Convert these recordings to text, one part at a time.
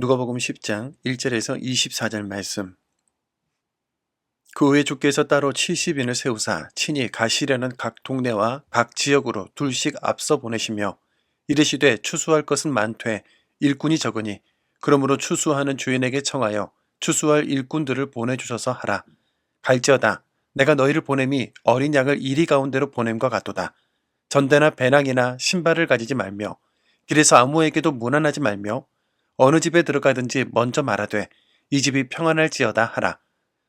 누가복음 10장 1절에서 24절 말씀. 그 후에 주께서 따로 70인을 세우사 친히 가시려는 각 동네와 각 지역으로 둘씩 앞서 보내시며 이르시되 추수할 것은 많되 일꾼이 적으니 그러므로 추수하는 주인에게 청하여 추수할 일꾼들을 보내주셔서 하라. 갈지어다 내가 너희를 보냄이 어린 양을 이리 가운데로 보냄과 같도다. 전대나 배낭이나 신발을 가지지 말며 길에서 아무에게도 문안하지 말며 어느 집에 들어가든지 먼저 말하되 이 집이 평안할지어다 하라.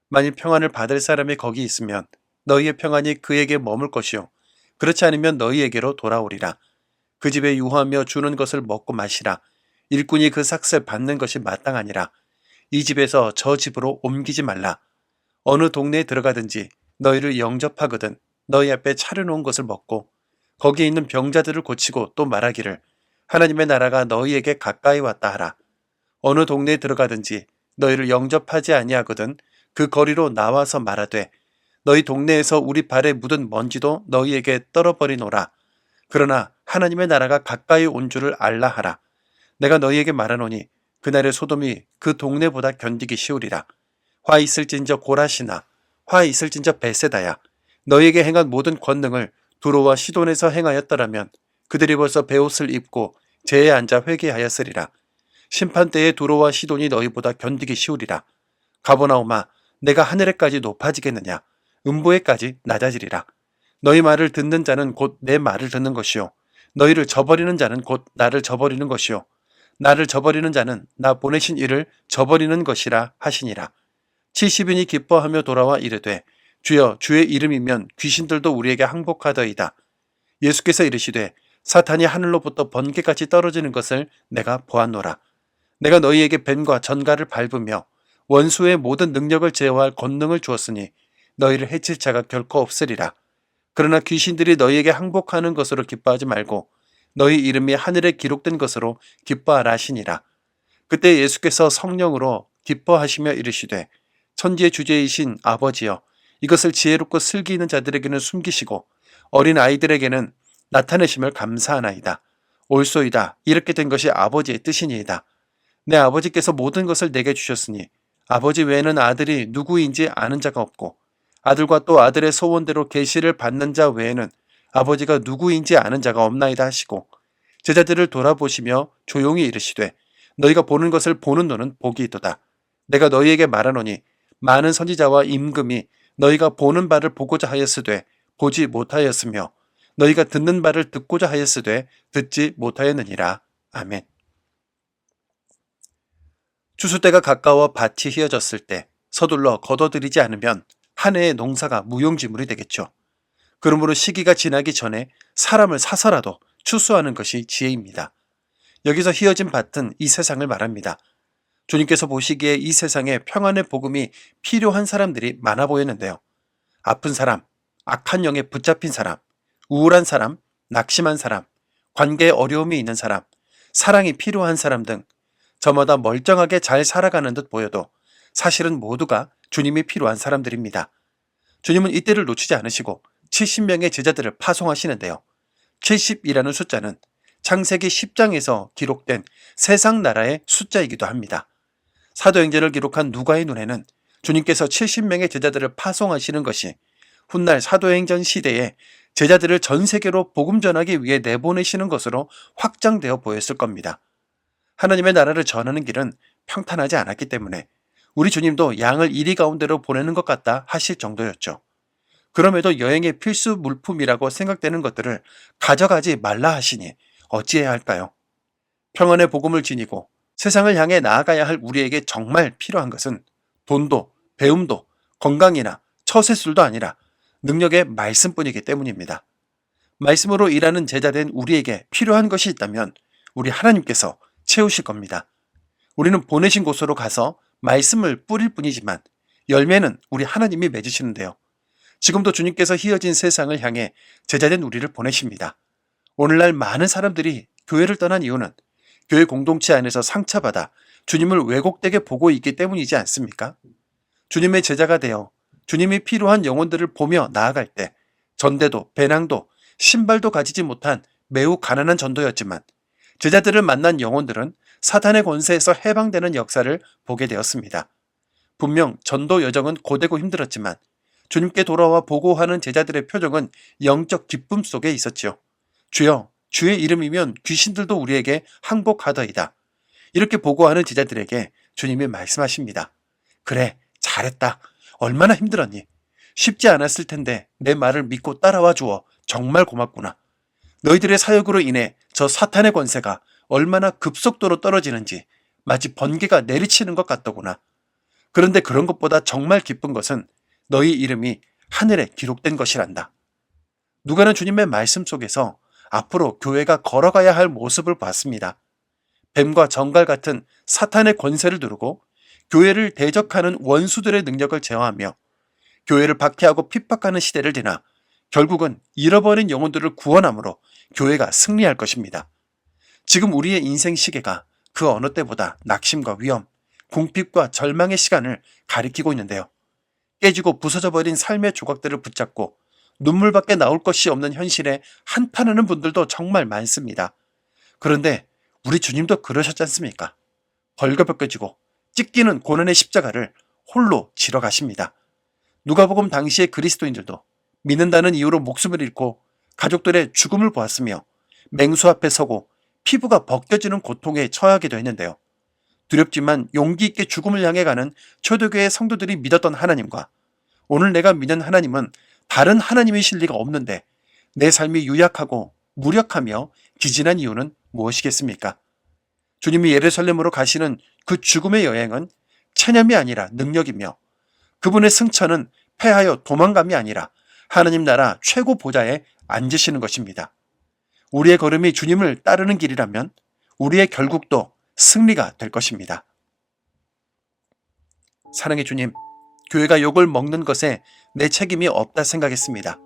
만일 평안을 받을 사람이 거기 있으면 너희의 평안이 그에게 머물 것이요 그렇지 않으면 너희에게로 돌아오리라. 그 집에 유하며 주는 것을 먹고 마시라. 일꾼이 그 삭슬 받는 것이 마땅하니라. 이 집에서 저 집으로 옮기지 말라. 어느 동네에 들어가든지 너희를 영접하거든 너희 앞에 차려놓은 것을 먹고 거기에 있는 병자들을 고치고 또 말하기를 하나님의 나라가 너희에게 가까이 왔다 하라. 어느 동네에 들어가든지 너희를 영접하지 아니하거든 그 거리로 나와서 말하되 너희 동네에서 우리 발에 묻은 먼지도 너희에게 떨어버리노라. 그러나 하나님의 나라가 가까이 온 줄을 알라 하라. 내가 너희에게 말하노니 그날의 소돔이 그 동네보다 견디기 쉬우리라. 화 있을진저 고라시나 화 있을진저 베세다야. 너희에게 행한 모든 권능을 두로와 시돈에서 행하였더라면 그들이 벌써 베옷을 입고 제에 앉아 회개하였으리라. 심판때에 두로와 시돈이 너희보다 견디기 쉬우리라. 가버나움아 내가 하늘에까지 높아지겠느냐. 음부에까지 낮아지리라. 너희 말을 듣는 자는 곧 내 말을 듣는 것이요 너희를 저버리는 자는 곧 나를 저버리는 것이요 나를 저버리는 자는 나 보내신 이를 저버리는 것이라 하시니라. 70인이 기뻐하며 돌아와 이르되 주여 주의 이름이면 귀신들도 우리에게 항복하더이다. 예수께서 이르시되 사탄이 하늘로부터 번개같이 떨어지는 것을 내가 보았노라. 내가 너희에게 뱀과 전갈을 밟으며 원수의 모든 능력을 제어할 권능을 주었으니 너희를 해칠 자가 결코 없으리라. 그러나 귀신들이 너희에게 항복하는 것으로 기뻐하지 말고 너희 이름이 하늘에 기록된 것으로 기뻐하라 하시니라. 그때 예수께서 성령으로 기뻐하시며 이르시되 천지의 주제이신 아버지여 이것을 지혜롭고 슬기 있는 자들에게는 숨기시고 어린 아이들에게는 나타내심을 감사하나이다. 옳소이다. 이렇게 된 것이 아버지의 뜻이니이다. 내 아버지께서 모든 것을 내게 주셨으니 아버지 외에는 아들이 누구인지 아는 자가 없고 아들과 또 아들의 소원대로 계시를 받는 자 외에는 아버지가 누구인지 아는 자가 없나이다 하시고 제자들을 돌아보시며 조용히 이르시되 너희가 보는 것을 보는 너는 복이 있도다. 내가 너희에게 말하노니 많은 선지자와 임금이 너희가 보는 바를 보고자 하였으되 보지 못하였으며 너희가 듣는 바를 듣고자 하였으되 듣지 못하였느니라. 아멘. 추수 때가 가까워 밭이 휘어졌을 때 서둘러 걷어들이지 않으면 한 해의 농사가 무용지물이 되겠죠. 그러므로 시기가 지나기 전에 사람을 사서라도 추수하는 것이 지혜입니다. 여기서 휘어진 밭은 이 세상을 말합니다. 주님께서 보시기에 이 세상에 평안의 복음이 필요한 사람들이 많아 보였는데요. 아픈 사람, 악한 영에 붙잡힌 사람, 우울한 사람, 낙심한 사람, 관계에 어려움이 있는 사람, 사랑이 필요한 사람 등 저마다 멀쩡하게 잘 살아가는 듯 보여도 사실은 모두가 주님이 필요한 사람들입니다. 주님은 이때를 놓치지 않으시고 70명의 제자들을 파송하시는데요. 70이라는 숫자는 창세기 10장에서 기록된 세상 나라의 숫자이기도 합니다. 사도행전을 기록한 누가의 눈에는 주님께서 70명의 제자들을 파송하시는 것이 훗날 사도행전 시대에 제자들을 전 세계로 복음 전하기 위해 내보내시는 것으로 확장되어 보였을 겁니다. 하나님의 나라를 전하는 길은 평탄하지 않았기 때문에 우리 주님도 양을 이리 가운데로 보내는 것 같다 하실 정도였죠. 그럼에도 여행의 필수 물품이라고 생각되는 것들을 가져가지 말라 하시니 어찌해야 할까요? 평안의 복음을 지니고 세상을 향해 나아가야 할 우리에게 정말 필요한 것은 돈도 배움도 건강이나 처세술도 아니라 능력의 말씀뿐이기 때문입니다. 말씀으로 일하는 제자된 우리에게 필요한 것이 있다면 우리 하나님께서 채우실 겁니다. 우리는 보내신 곳으로 가서 말씀을 뿌릴 뿐이지만 열매는 우리 하나님이 맺으시는데요. 지금도 주님께서 휘어진 세상을 향해 제자된 우리를 보내십니다. 오늘날 많은 사람들이 교회를 떠난 이유는 교회 공동체 안에서 상처받아 주님을 왜곡되게 보고 있기 때문이지 않습니까? 주님의 제자가 되어 주님이 필요한 영혼들을 보며 나아갈 때 전대도 배낭도 신발도 가지지 못한 매우 가난한 전도였지만 제자들을 만난 영혼들은 사탄의 권세에서 해방되는 역사를 보게 되었습니다. 분명 전도 여정은 고되고 힘들었지만 주님께 돌아와 보고하는 제자들의 표정은 영적 기쁨 속에 있었지요. 주여, 주의 이름이면 귀신들도 우리에게 항복하더이다. 이렇게 보고하는 제자들에게 주님이 말씀하십니다. 그래, 잘했다. 얼마나 힘들었니? 쉽지 않았을 텐데 내 말을 믿고 따라와 주어 정말 고맙구나. 너희들의 사역으로 인해 저 사탄의 권세가 얼마나 급속도로 떨어지는지 마치 번개가 내리치는 것 같더구나. 그런데 그런 것보다 정말 기쁜 것은 너희 이름이 하늘에 기록된 것이란다. 누가는 주님의 말씀 속에서 앞으로 교회가 걸어가야 할 모습을 봤습니다. 뱀과 정갈 같은 사탄의 권세를 두르고 교회를 대적하는 원수들의 능력을 제어하며 교회를 박해하고 핍박하는 시대를 지나 결국은 잃어버린 영혼들을 구원함으로 교회가 승리할 것입니다. 지금 우리의 인생 시계가 그 어느 때보다 낙심과 위험, 궁핍과 절망의 시간을 가리키고 있는데요. 깨지고 부서져버린 삶의 조각들을 붙잡고 눈물밖에 나올 것이 없는 현실에 한탄하는 분들도 정말 많습니다. 그런데 우리 주님도 그러셨지 않습니까? 벌거벗겨지고 찢기는 고난의 십자가를 홀로 지러 가십니다. 누가복음 당시의 그리스도인들도 믿는다는 이유로 목숨을 잃고 가족들의 죽음을 보았으며 맹수 앞에 서고 피부가 벗겨지는 고통에 처하기도 했는데요. 두렵지만 용기 있게 죽음을 향해 가는 초대교회 성도들이 믿었던 하나님과 오늘 내가 믿는 하나님은 다른 하나님이실 리가 없는데 내 삶이 유약하고 무력하며 기진한 이유는 무엇이겠습니까? 주님이 예루살렘으로 가시는 그 죽음의 여행은 체념이 아니라 능력이며 그분의 승천은 패하여 도망감이 아니라 하나님 나라 최고 보좌에 앉으시는 것입니다. 우리의 걸음이 주님을 따르는 길이라면 우리의 결국도 승리가 될 것입니다. 사랑의 주님, 교회가 욕을 먹는 것에 내 책임이 없다 생각했습니다.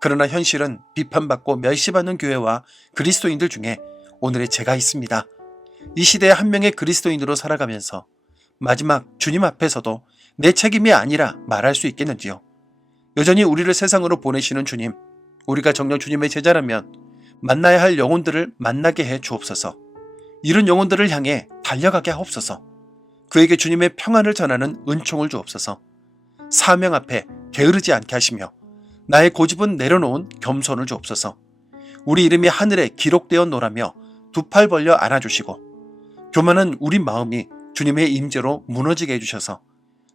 그러나 현실은 비판받고 멸시받는 교회와 그리스도인들 중에 오늘의 제가 있습니다. 이 시대의 한 명의 그리스도인으로 살아가면서 마지막 주님 앞에서도 내 책임이 아니라 말할 수 있겠는지요? 여전히 우리를 세상으로 보내시는 주님, 우리가 정녕 주님의 제자라면 만나야 할 영혼들을 만나게 해 주옵소서. 잃은 영혼들을 향해 달려가게 하옵소서. 그에게 주님의 평안을 전하는 은총을 주옵소서. 사명 앞에 게으르지 않게 하시며 나의 고집은 내려놓은 겸손을 주옵소서. 우리 이름이 하늘에 기록되어 노라며 두 팔 벌려 안아주시고 교만한 우리 마음이 주님의 임재로 무너지게 해주셔서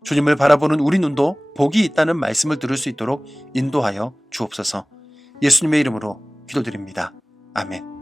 주님을 바라보는 우리 눈도 복이 있다는 말씀을 들을 수 있도록 인도하여 주옵소서. 예수님의 이름으로 기도드립니다. 아멘.